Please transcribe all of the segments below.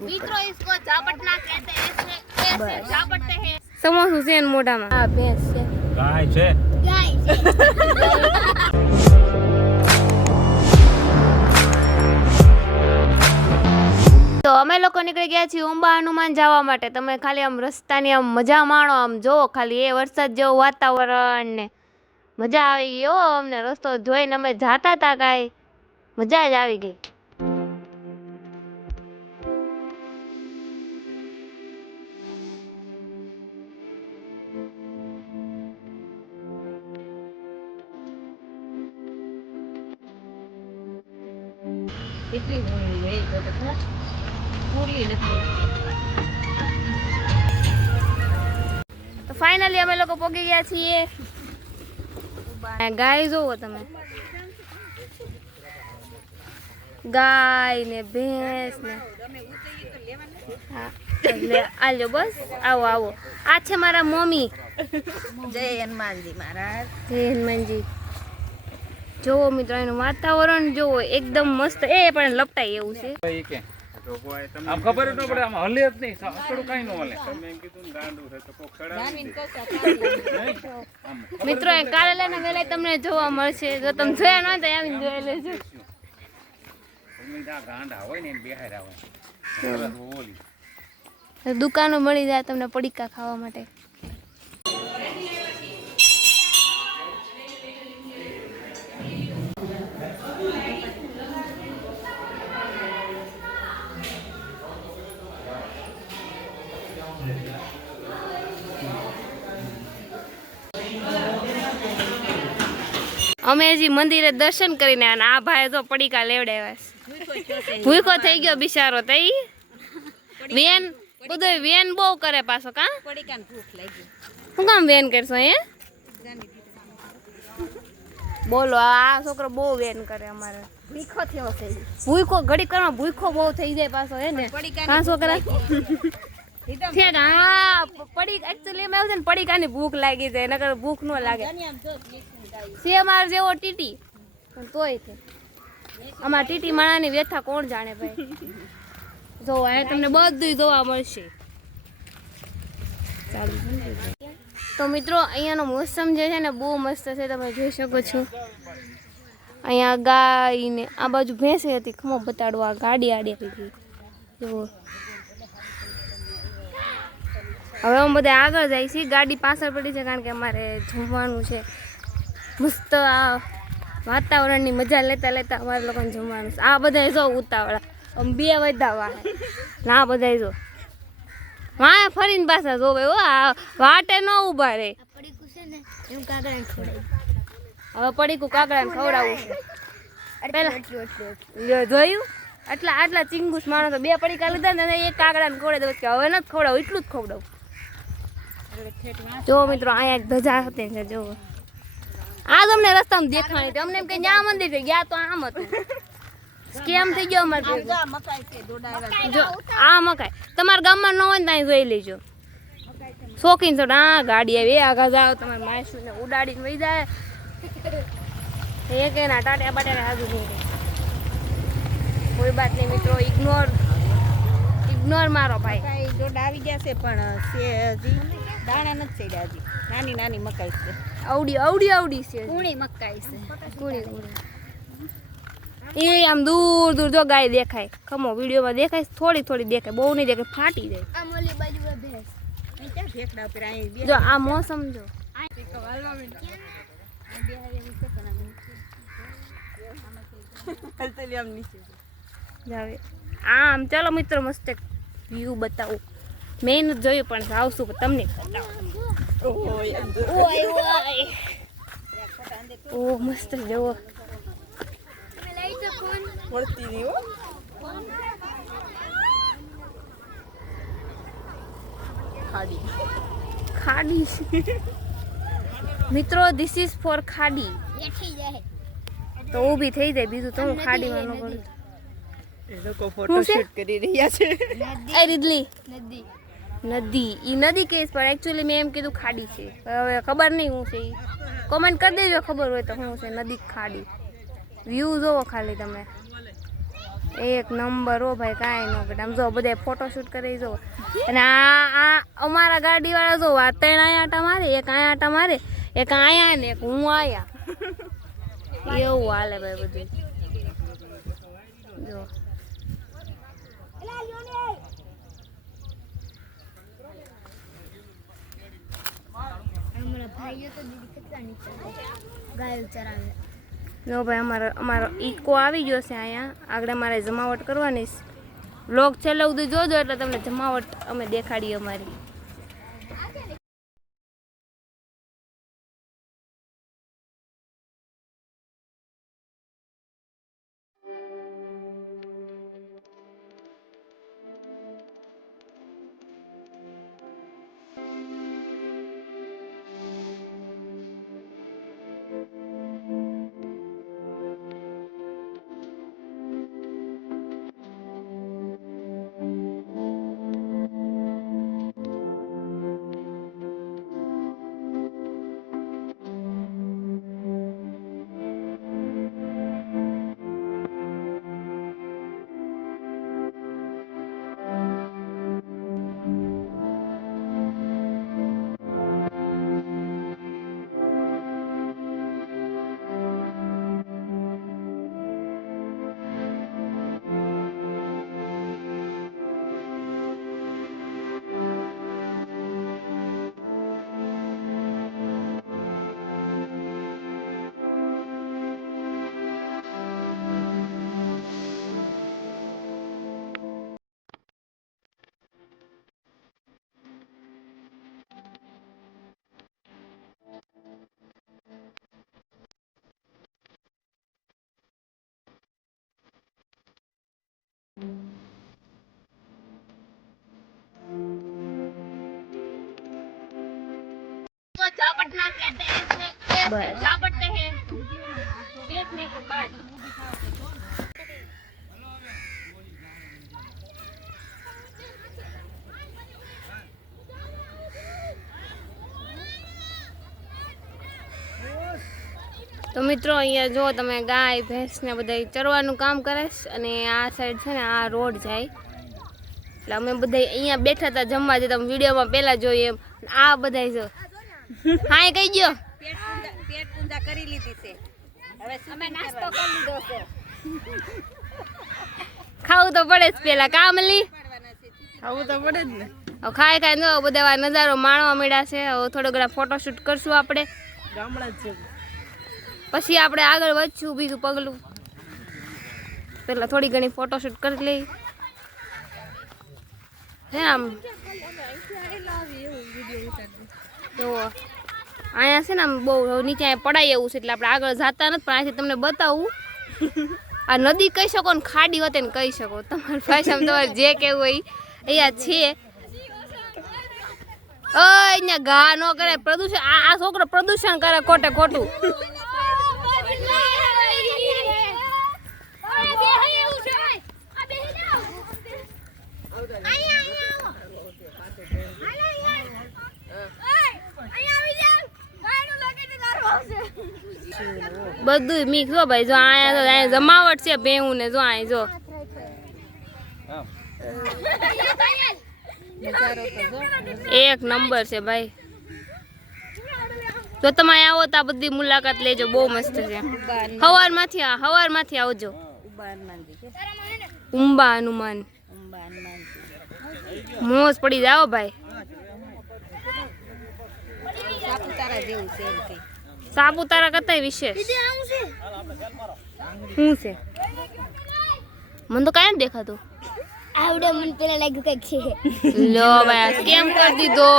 मित्रों इसको झापटना कहते हैं, ऐसे झापटते हैं। समोसું છે ને મોઢામાં આ ભેંસ છે ગાય છે गाय से તો અમે લોકો નીકળી ગયા છીએ ઉંબા હનુમાન જવા માટે। તમે ખાલી આમ રસ્તાની આમ મજા માણો, આમ જો ખાલી એ વરસાદ જેવું વાતાવરણ ને મજા આવી ગઈ હો। અમને રસ્તો જોઈને અમે જાતા હતા કાંઈ મજા જ આવી ગઈ। તો ફાઇનલી અમે લોકો પહોંચી ગયા છીએ। ગાય જોવો તમે, ગાય ને ભેંસ ને હા એટલે આલ્યો બસ આવો આવો। આ છે મારા મમ્મી। जय हनुमानजी महाराज। જય હનુમાનજી। જોવો મિત્રો એનું વાતાવરણ જોવો એકદમ મસ્ત। એ પણ લપટાય એવું છે। આમ ખબર જ ન પડે, આમ હલે જ નહીં, થોડું કઈ ન હલે। તમે એમ કીધું ને ગાંડું છે તો કોક ચડાવી મિત્રો એ કારેલાના વેલા તમને જોવા મળશે। જો તમે જોયા ન હોય તો આવીને જોઈ લેજો। ગાંડા હોય ને એમ બેહાર્યા હોય ઓલી દુકાનો મળી જાય તમને પડીકા ખાવા માટે। અમે હજી મંદિરે દર્શન કરીને અને આ ભાઈ તો પડીકા લેવડાવ્યા। ભૂખો થઈ ગયો બિચારો। તઈ વેન બધું વેન બહુ કરે પાછો કા पड़ीकान भूख लागी। શું કામ વેન કરશો હે? બોલો આ છોકરો બહુ વેન કરે અમારે। भूखो थयो છે। ભૂખો ઘડી કરવા ભૂખો બહુ થઈ જાય પાછો હે ને કા છોકરા છે હા પડી એક્ચ્યુઅલી એમાં એવું છે ને પડીકાની ભૂખ લાગી જાય નકર ભૂખ ન લાગે। છે અમાર જેવો ટીટી પણ તોય છે અમાર ટીટી માણાની વ્યથા કોણ જાણે ભાઈ। જો આ તમને બધું જોવા મળશે। તો મિત્રો અહીંયાનો મોસમ જે છે ને બહુ મસ્ત છે, તમે જોઈ શકો છો। અહીંયા ગાય ને આ બાજુ ભેંસ હતી, ખમો બતાડો આ ગાડી આડી આવી ગઈ જુઓ। હવે અમે બધા આગળ જાય છીએ, ગાડી પાછળ પડી છે કારણ કે અમારે જમવાનું છે મસ્ત। આ વાતાવરણની મજા લેતા લેતા અમારે લોકોને જમવાનું છે। આ બધા જો ઉતાવળા આમ બે વધા વાહે ના બધા જો વાહ ફરીને પાછા જોવે હો, આ વાટે ન ઊભા રહે। પડીકું છે ને એમ કાગડા ખવડાય। હવે પડીકું કાગડાને ખવડાવવું છે પેલા જોયું આટલા આટલા ચિંગુસ માણસો બે પડીકા લીધા ને એક કાગડાને ખવડાવી દઉં કે હવે નથી ખવડાવું એટલું જ ખવડાવું। જો મિત્રો અહીંયા એક ધજા હતી છે જો આ તમને રસ્તામાં દેખાણી હતી, અમને એમ કે જ્યાં મંદિર છે ગયા તો આમ હતું। સ્કેમ થઈ ગયો અમારે ભેગો। મકાઈ છે દોડાવા। જો આ મકાઈ તમારા ગામમાં ન હોય ને ત્યાં જોઈ લેજો। શોખીન છો આ ગાડી આવી આગળ જાઓ તમારે માયસુને ઉડાડીને વહી જાય એક એના ટાટા બાટાને હાજુ નહીં રહે। કોઈ બાત નહીં મિત્રો, ઇગ્નોર મારો ભાઈ। મકાઈ દોડા આવી ગયા છે પણ છે હજી દાણા નથી ચડ્યા હજી। નાની નાની મકાઈ છે। આવડી આવડી આવડી છે કુણી મકાઈ છે। કુણી કુણી એ આમ દૂર દૂર જો ગાય દેખાય, ખમો વિડીયોમાં દેખાય થોડી થોડી દેખાય, બહુ નહીં દેખાય, ફાટી જાય। આ મોલી બાજુ ભેંસ અહીં ક્યાં ભેકડા ઉપર અહીં બે જો આ મોસમ જો જાવે આમ ચાલો મિત્રો મસ્ત વ્યૂ બતાવું। મેં નથી જોયું પણ આવશું તમને બતાવું। ઓ મસ્ત જુઓ મળતી નહીં હો। ખાડી મિત્રો ધીસ ઇઝ ફોર ખાડી। તો ઊભી થઈ જાય બીજું તો હું ખાડીમાં ન કરું। એ લોકો ફોટોશૂટ કરી રહ્યા છે। એ રીદલી નદી નદી ઈ નદી કેસ પણ એકચ્યુઅલી મેં એમ કીધું ખાડી છે, હવે ખબર નહીં હું છે ઈ કોમેન્ટ કરી દેજો ખબર હોય તો હું છે નદી ખાડી। વ્યૂ જોવો ખાલી તમે। એક નંબર હો ભાઈ, કાંઈ ન ઘટે. આમ જો બધા ફોટોશૂટ કરી જો. અને આ અમારા ગાડીવાળા જો આ 3 અહીંયા આટા મારે, એક અહીંયા આટા મારે, એક અહીંયા ને એક હું આયા. એવું હાલે ભાઈ બધું. જો જો ભાઈ અમારો ઈકો આવી ગયો છે અહીંયા. આગળ અમારે જમાવટ કરવાની છે. વ્લોગ છેલ્લે સુધી જોજો એટલે તમને જમાવટ અમે દેખાડીએ અમારી. તો મિત્રો અહીંયા જો તમે ગાય ભેંસ ને બધા ચરવાનું કામ કરે છે. અને આ સાઈડ છે ને આ રોડ જાય એટલે અમે બધા અહીંયા બેઠા હતા જમવા. જે તમે વિડીયોમાં પહેલા જોઈએ એમ આ બધા જો હા કઈ ગયો પેટ પૂજા કરી લીધી છે. હવે અમે નાસ્તો કરી લીધો છે. ખાવું તો પડે જ પેલા કામલી ખાવું તો પડે જ ને. હવે ખાઈ ખાઈ જો બધા નજારો માણવા મળ્યા છે. હવે થોડો ઘણા ફોટોશૂટ કરશું આપણે. ગામડા જ છે. પછી આપણે આગળ વધશું બીજું પગલું. પેલા થોડી ઘણી ફોટોશૂટ કરી લઈ. હે આમ તો અહીંયા છે ને આમ બહુ નીચે પડાય એવું છે એટલે આપણે આગળ જતા નથી. પણ અહીંથી તમને બતાવું. આ નદી કહી શકો ને ખાડી હોતે ને કહી શકો. તમારી ભાષામાં તમારે જે કહેવું હોય અહીંયા છે. અહીંયા ઘા ન કરે પ્રદૂષણ. આ છોકરો પ્રદૂષણ કરે ખોટે ખોટું. બધું મિક્સ હો ભાઈ. જો અહીંયા જમાવટ છે ભેહું ને. જો અહીં જો એક નંબર છે ભાઈ. જો તમે અહીંયા આવો તો આ બધી મુલાકાત લેજો. બહુ મસ્ત છે. હવારમાંથી આવજો. ઉંબા હનુમાન મોજ પડી જાઓ ભાઈ. સાપુતારા કરતા વિશેષ શું છે મને તો કાંઈ નથી દેખાતું. આવડે મને પેલા લાગ્યું કઈક છે. લો ભાઈ સ્કેમ કરી દીધો.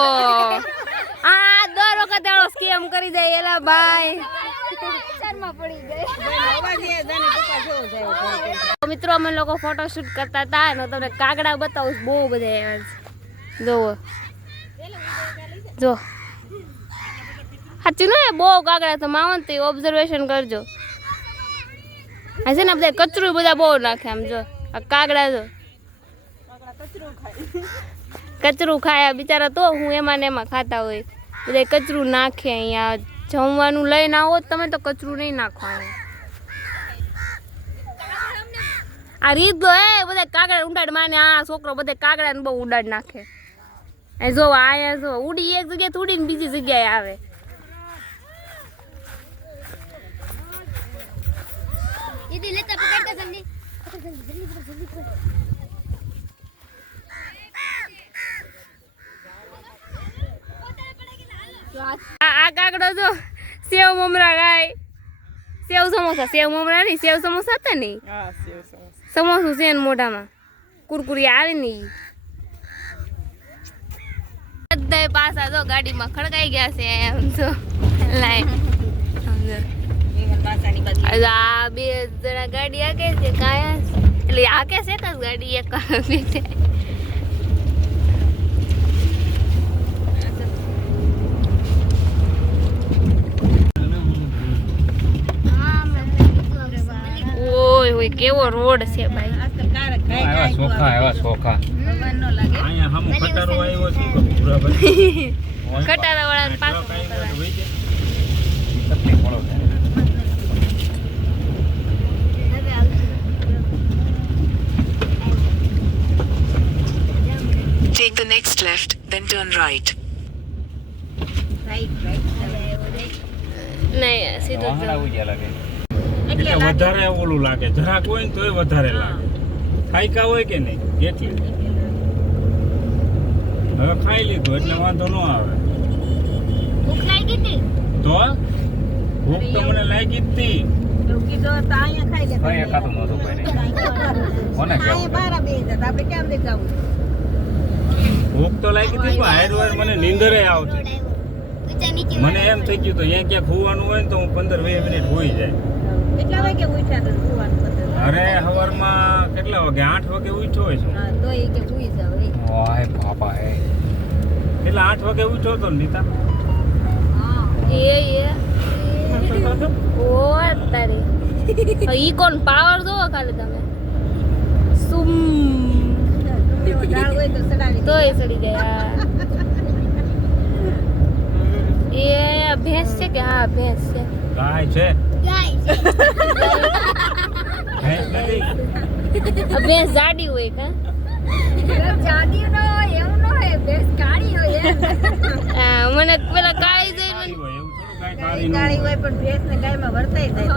આ દર વખત આળો સ્કેમ કરી જાય એલા ભાઈ. મિત્રો અમે લોકો ફોટોશૂટ કરતા હતા ને તમને કાગડા બતાવું. બહુ બધા જોવો જો સાચું ને બહુ કાગડા. તો માવન તો ઓબ્ઝર્વેશન કરજો. આ છે ને બધા કચરું બધા બહુ નાખે. આમ જો આ કાગડા જો કચરું ખાયા બિચારા. તો હું એમાં ને એમાં ખાતા હોય. બધા કચરું નાખે. અહીંયા જમવાનું લઈને આવો તમે તો કચરું નહીં નાખવાનું. આ રીત લો એ બધા કાગડા ઉડાડ માને આ છોકરો બધે કાગડાને બહુ ઉડાડ નાખે એ જો આયા જો ઉડી એક જગ્યાએ ઉડીને બીજી જગ્યાએ આવે दीदी लेता पकड़ता जल्दी पकड़ जल्दी जल्दी कर આ કાગડો જો સેવ મમરા ગાય સેવ મમરા નહીં સેવ સમોસા હતા ને સમોસું છે ને મોઢામાં કુરકુરી આવે ને બધા પાછા જો ગાડીમાં ખડકાઈ ગયા છે એમ જો લાય આ બે જણા ગાડી આગે છે કાયા એટલે આગે છે કે ગાડી એક બેઠે ઓય ઓય કેવો રોડ છે ભાઈ એવા સોખા અહીંયા હમ ખટારો આવ્યો છે પૂરા ભાઈ ખટારા વાળા પાછો તકલીફ પડો Take the next left, then turn right. નહીં સીધું વાહણા ઉજ્યા લાગે એટલે એટલે વધારે ઓલું લાગે જરાક હોય ને તોય વધારે લાગે ખાઈકા હોય કે નહીં એટલે હવે ખાઈ લીધું એટલે વાંધો ન આવે भूख लगी थी તો ભૂખ તો મને લાગી જ હતી એવું કીધું તો અહીંયા ખાઈ લેતા કઈ એકાતું નહોતું કોઈ નહીં કોને અહીંયા કહેવું બારા બે જતા આપણે કેમ દેખાવું ભૂખ તો લાગી હતી પણ હાર વાર મને નીંદરે આવતી ऊंचा नीचे મને એમ થઈ ગયું તો અહીંયા ક્યાંક હોવાનું હોય ને તો હું 15-20 મિનિટ હોઈ જાય કેટલા વાગે ઉઠ્યા તો સુવાનું પતે અરે સવારમાં કેટલા વાગે 8 વાગે ઉઠ્યો હોય છું હા તો એ કે સુઈ જાવ એ ઓય બાપા હે એટલે 8 વાગે ઉઠ્યો તો નીતા એ ઓ તારી ઈ કોણ પાવર જોવો ખાલી તમે સુમ ઝાડ હોય તો સડાવી તોય સડી ગયા એ ભેંસ છે કે હા ભેંસ છે ગાય છે गाइस ભેંસ નથી આ ભેંસ જાડી હોય કા જાડી ન હોય એવું ન હોય બેસ કાળી હોય મને પેલા કાળી જઈ કાળી હોય એવું થોડું ગાય કાળી ન કાળી હોય. હોય પણ ભેંસ ને ગાયમાં વર્તાઈ જાય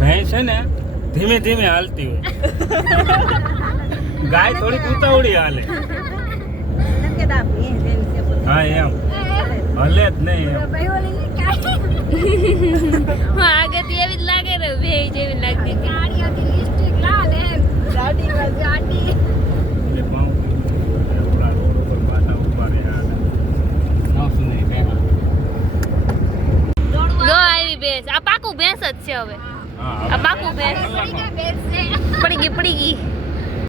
ભેંસ છે ને ધીમે ધીમે હાલતી હોય ગાય થોડીક ઉતાવળી હાલે હા એમ હલે જ નહીં એમ આગળથી એવી જ લાગે ને ભેંસ જેવી લાગતી હતી એટલે પાઉં ઓલા રોડ ઉપર પાછા ઉભા રહ્યા હતા. જો આવી ભેંસ આ પાકું ભેંસ જ છે હવે હા આ પાકું ભેંસ પડી ગઈ